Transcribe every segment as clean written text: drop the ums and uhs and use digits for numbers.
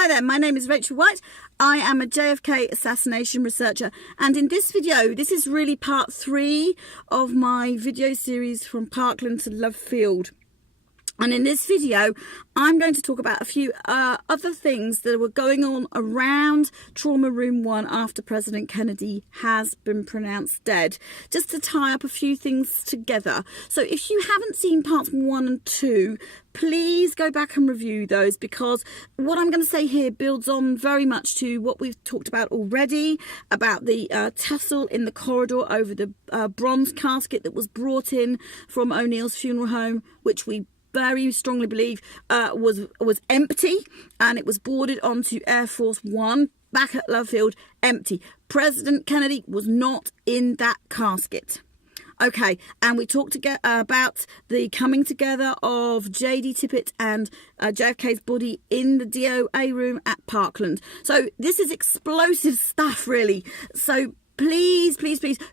Hi there, my name is Rachel White. I am a JFK assassination researcher, and in this video, this is really part 3 of my video series from Parkland to Love Field. And in this video, I'm going to talk about a few other things that were going on around Trauma Room 1 after President Kennedy has been pronounced dead, just to tie up a few things together. So if you haven't seen parts 1 and 2, please go back and review those, because what I'm going to say here builds on very much to what we've talked about already, about the tussle in the corridor over the bronze casket that was brought in from O'Neill's funeral home, which we very strongly believe was empty, and it was boarded onto Air Force One back at Love Field, empty. President Kennedy was not in that casket. Okay, and we talked about the coming together of J.D. Tippit and JFK's body in the DOA room at Parkland. So this is explosive stuff, really. So please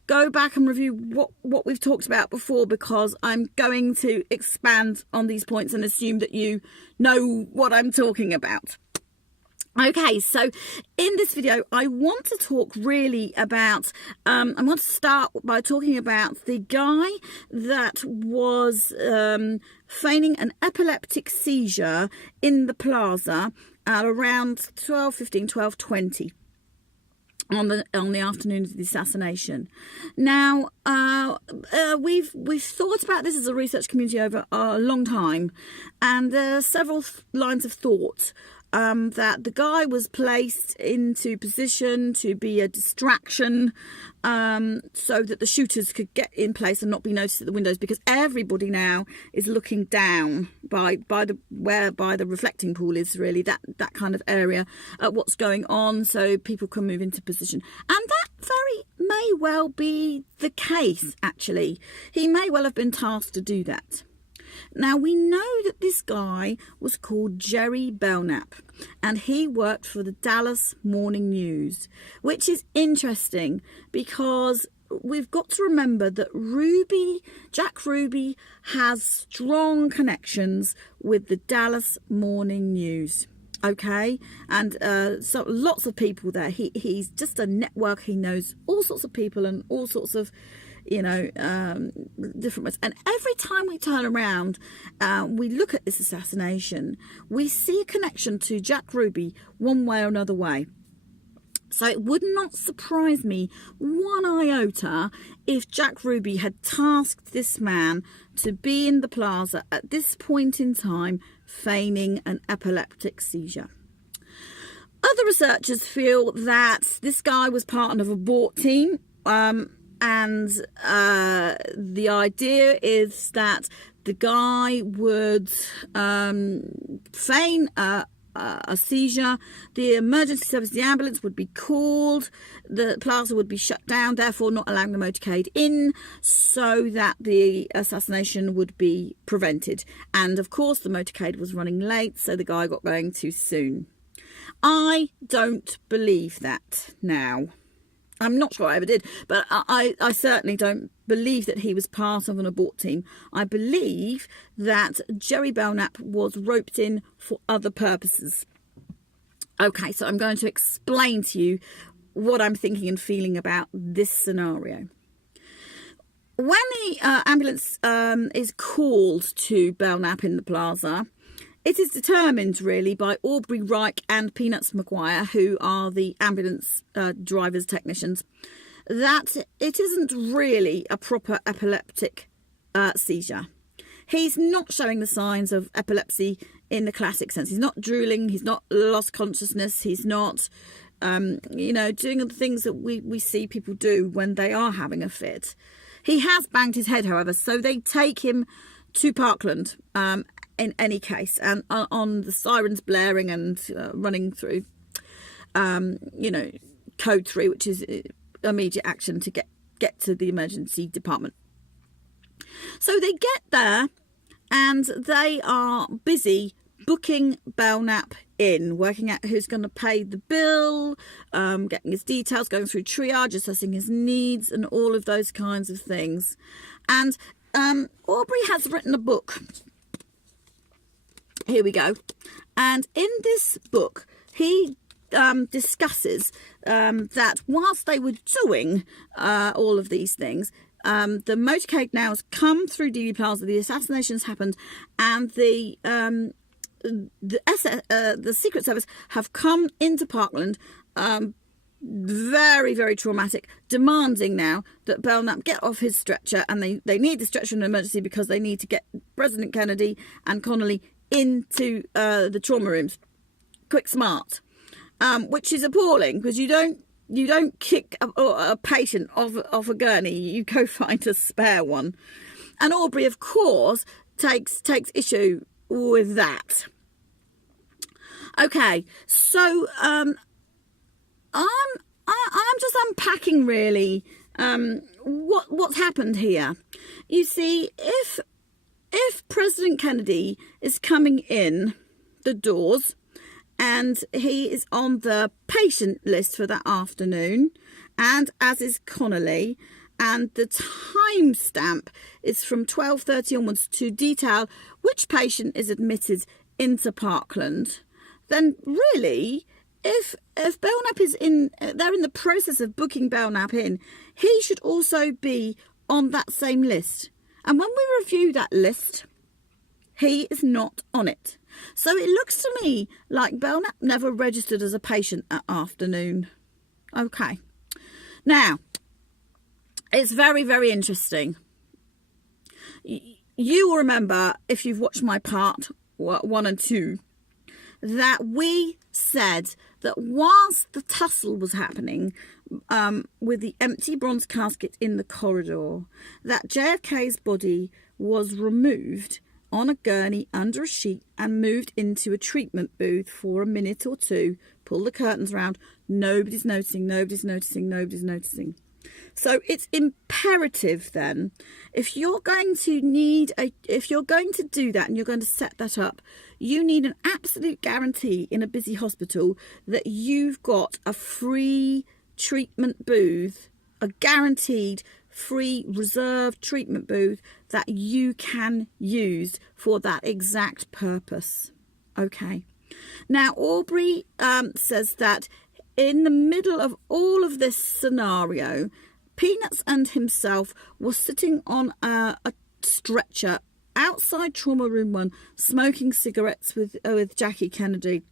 go back and review what we've talked about before, because I'm going to expand on these points and assume that you know what I'm talking about. Okay, so in this video, I want to talk really about, I want to start by talking about the guy that was feigning an epileptic seizure in the plaza at around 12:15, 12:20. On the afternoon of the assassination. Now, we've thought about this as a research community over a long time, and there are several lines of thought. That the guy was placed into position to be a distraction, so that the shooters could get in place and not be noticed at the windows, because everybody now is looking down by the reflecting pool is really that kind of area at what's going on, so people can move into position. And that very may well be the case, actually. He may well have been tasked to do that. Now, we know that this guy was called Jerry Belknap, and he worked for the Dallas Morning News, which is interesting because we've got to remember that Jack Ruby has strong connections with the Dallas Morning News. Okay, and so lots of people there. He's just a network. He knows all sorts of people and all sorts of, different ways. And every time we turn around, we look at this assassination, we see a connection to Jack Ruby one way or another way. So it would not surprise me one iota if Jack Ruby had tasked this man to be in the plaza at this point in time, feigning an epileptic seizure. Other researchers feel that this guy was part of an abort team, and the idea is that the guy would feign a seizure, the emergency service, the ambulance would be called, the plaza would be shut down, therefore not allowing the motorcade in, so that the assassination would be prevented. And of course the motorcade was running late, so the guy got going too soon. I don't believe that now. I'm not sure I ever did, but I certainly don't believe that he was part of an abort team. I believe that Jerry Belknap was roped in for other purposes. Okay, so I'm going to explain to you what I'm thinking and feeling about this scenario. When the ambulance is called to Belknap in the plaza, it is determined really by Aubrey Reich and Peanuts McGuire, who are the ambulance drivers, technicians, that it isn't really a proper epileptic seizure. He's not showing the signs of epilepsy in the classic sense. He's not drooling, he's not lost consciousness, he's not, doing the things that we see people do when they are having a fit. He has banged his head, however, so they take him to Parkland, in any case, and on the sirens blaring and running through, code 3, which is immediate action to get to the emergency department. So they get there and they are busy booking Belknap in, working out who's going to pay the bill, getting his details, going through triage, assessing his needs and all of those kinds of things. And Aubrey has written a book. Here we go. And in this book, he discusses that whilst they were doing all of these things, the motorcade now has come through Dealey Plaza, the assassinations happened, and the Secret Service have come into Parkland, very, very traumatic, demanding now that Belknap get off his stretcher, and they need the stretcher in an emergency because they need to get President Kennedy and Connolly into the trauma rooms, quick, smart, which is appalling because you don't kick a patient off a gurney, you go find a spare one. And Aubrey, of course, takes issue with that. Okay, so I'm just unpacking really what's happened here. You see, if President Kennedy is coming in the doors and he is on the patient list for that afternoon, and as is Connolly, and the time stamp is from 12:30 onwards to detail which patient is admitted into Parkland, then really, if Belknap is they're in the process of booking Belknap in, he should also be on that same list. And when we review that list, he is not on it. So it looks to me like Belknap never registered as a patient that afternoon. Okay. Now, it's very, very interesting. You will remember, if you've watched my part 1 and 2, that we said that whilst the tussle was happening with the empty bronze casket in the corridor, that JFK's body was removed on a gurney under a sheet and moved into a treatment booth for a minute or two. Pull the curtains round. Nobody's noticing, nobody's noticing, nobody's noticing. So it's imperative then, if you're going to do that and you're going to set that up, you need an absolute guarantee in a busy hospital that you've got a free treatment booth, a guaranteed free reserved treatment booth that you can use for that exact purpose. Okay. Now, Aubrey says that in the middle of all of this scenario, Peanuts and himself were sitting on a stretcher outside Trauma Room 1, smoking cigarettes with Jackie Kennedy.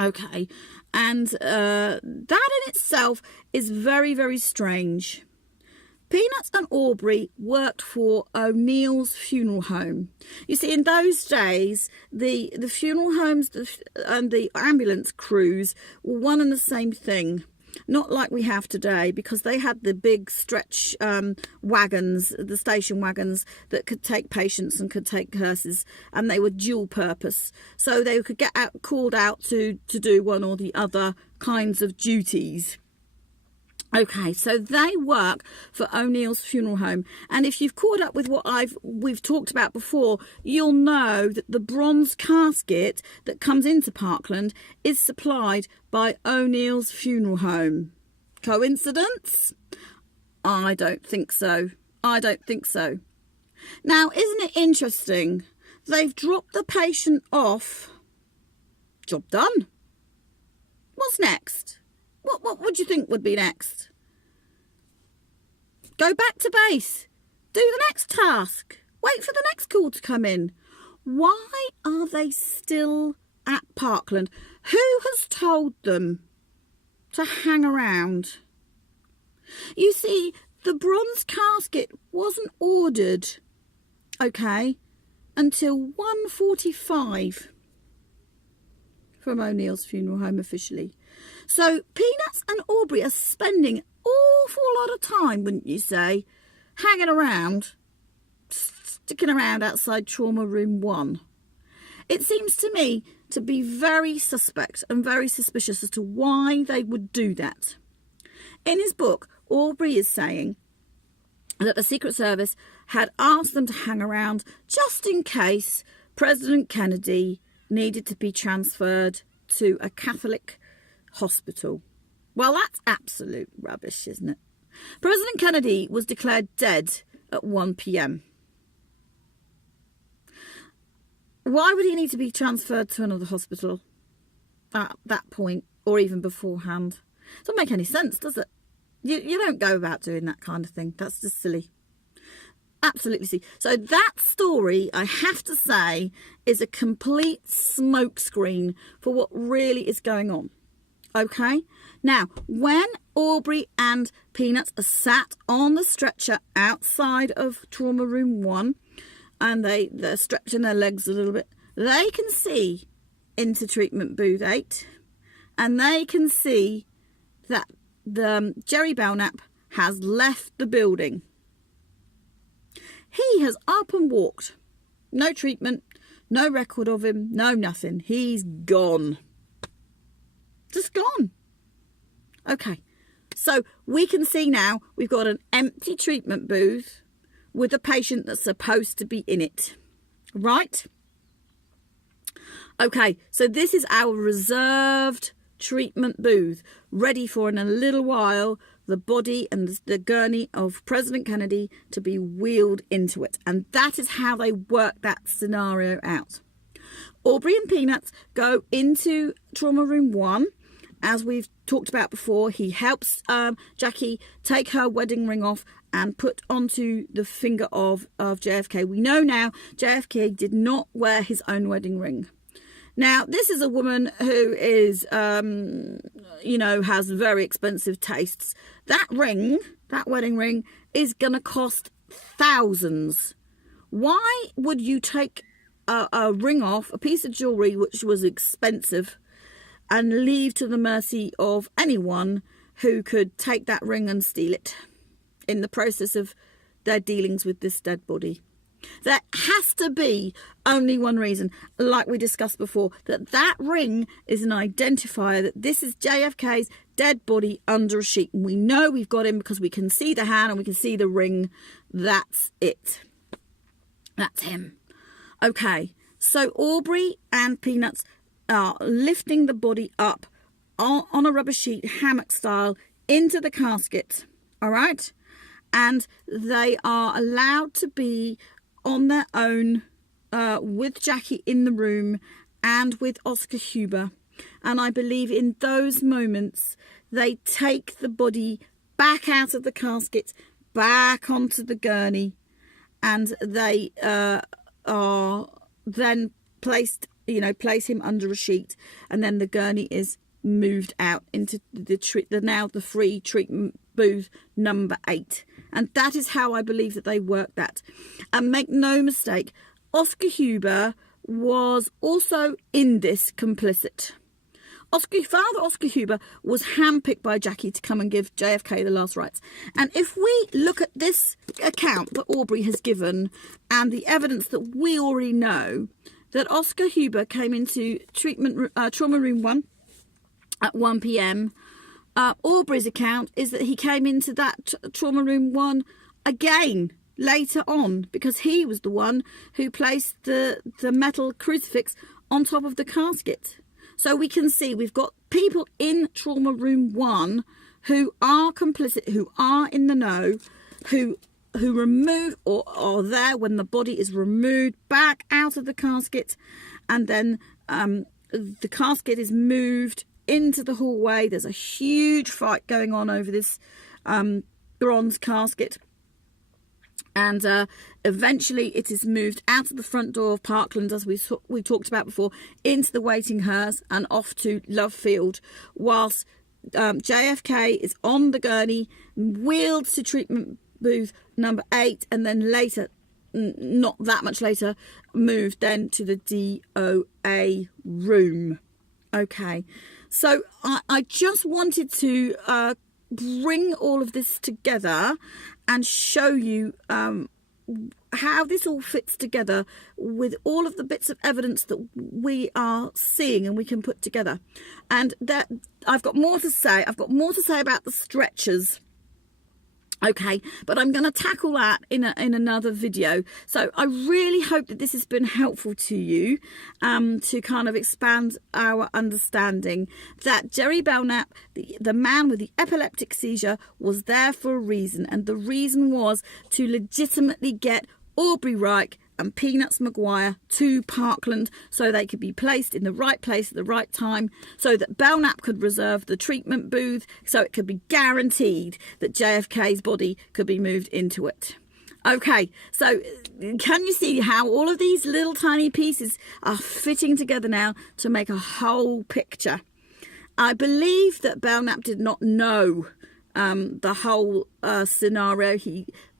Okay, and that in itself is very, very strange. Peanuts and Aubrey worked for O'Neill's funeral home. You see, in those days, the funeral homes and the ambulance crews were one and the same thing. Not like we have today, because they had the big stretch wagons, the station wagons, that could take patients and could take hearses, and they were dual purpose. So they could get called out to do one or the other kinds of duties. Okay, so they work for O'Neill's funeral home, and if you've caught up with what we've talked about before, you'll know that the bronze casket that comes into Parkland is supplied by O'Neill's funeral home. Coincidence? I don't think so. I don't think so. Now, isn't it interesting? They've dropped the patient off. Job done. What's next? What would you think would be next? Go back to base. Do the next task. Wait for the next call to come in. Why are they still at Parkland? Who has told them to hang around? You see, the bronze casket wasn't ordered, okay, until 1:45 from O'Neill's funeral home officially. So Peanuts and Aubrey are spending an awful lot of time, wouldn't you say, hanging around, sticking around outside Trauma Room 1. It seems to me to be very suspect and very suspicious as to why they would do that. In his book, Aubrey is saying that the Secret Service had asked them to hang around just in case President Kennedy needed to be transferred to a Catholic hospital. Well, that's absolute rubbish, isn't it? President Kennedy was declared dead at 1 p.m. Why would he need to be transferred to another hospital? at that point or even beforehand. It doesn't make any sense, does it? You don't go about doing that kind of thing. That's just silly. Absolutely silly. So that story, I have to say, is a complete smokescreen for what really is going on. Okay? Now, when Aubrey and Peanuts are sat on the stretcher outside of trauma room 1, and they're stretching their legs a little bit, they can see into treatment booth 8, and they can see that the Jerry Belknap has left the building. He has up and walked. No treatment, no record of him, no nothing. He's gone. Just gone. Okay, so we can see now we've got an empty treatment booth with a patient that's supposed to be in it. Right? Okay, so this is our reserved treatment booth, ready for in a little while the body and the gurney of President Kennedy to be wheeled into it. And that is how they work that scenario out. Aubrey and Peanuts go into trauma room 1. As we've talked about before, he helps Jackie take her wedding ring off and put onto the finger of JFK. We know now JFK did not wear his own wedding ring. Now, this is a woman who is, has very expensive tastes. That ring, that wedding ring, is going to cost thousands. Why would you take a ring off, a piece of jewellery which was expensive, and leave to the mercy of anyone who could take that ring and steal it in the process of their dealings with this dead body? There has to be only one reason, like we discussed before, that ring is an identifier that this is JFK's dead body under a sheet. And we know we've got him because we can see the hand and we can see the ring. That's it. That's him. Okay, so Aubrey and Peanuts are lifting the body up on a rubber sheet, hammock style, into the casket. All right? And they are allowed to be on their own with Jackie in the room and with Oscar Huber. And I believe in those moments they take the body back out of the casket, back onto the gurney, and they are then place him under a sheet, and then the gurney is moved out into the free treatment booth number 8. And that is how I believe that they work that. And make no mistake, Oscar Huber was also in this complicit. Father Oscar Huber was handpicked by Jackie to come and give JFK the last rites. And if we look at this account that Aubrey has given and the evidence that we already know, that Oscar Huber came into trauma room 1 at 1 p.m. Aubrey's account is that he came into that trauma room 1 again later on, because he was the one who placed the metal crucifix on top of the casket. So we can see we've got people in trauma room 1 who are complicit, who are in the know, who remove or are there when the body is removed back out of the casket, and then the casket is moved into the hallway. There's a huge fight going on over this bronze casket, and eventually it is moved out of the front door of Parkland, as we talked about before, into the waiting hearse and off to Love Field, whilst JFK is on the gurney, wheeled to treatment booth number 8, and then later, not that much later, moved then to the DOA room. Okay, so I just wanted to bring all of this together and show you how this all fits together with all of the bits of evidence that we are seeing and we can put together. And that I've got more to say. I've got more to say about the stretchers. Okay, but I'm going to tackle that in another video. So I really hope that this has been helpful to you, to kind of expand our understanding that Jerry Belknap, the man with the epileptic seizure, was there for a reason. And the reason was to legitimately get Aubrey Reich and Peanuts Maguire to Parkland so they could be placed in the right place at the right time, so that Belknap could reserve the treatment booth, so it could be guaranteed that JFK's body could be moved into it. Okay, so can you see how all of these little tiny pieces are fitting together now to make a whole picture? I believe that Belknap did not know the whole scenario.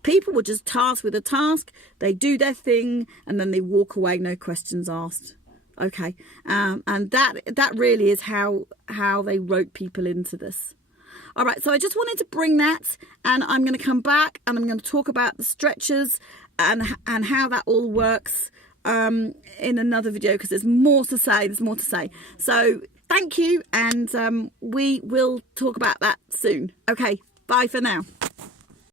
People were just tasked with a task, they do their thing, and then they walk away, no questions asked. Okay, and that really is how they wrote people into this. All right, so I just wanted to bring that, and I'm going to come back and I'm going to talk about the stretchers and how that all works in another video, because there's more to say. So thank you, and we will talk about that soon. Okay, bye for now.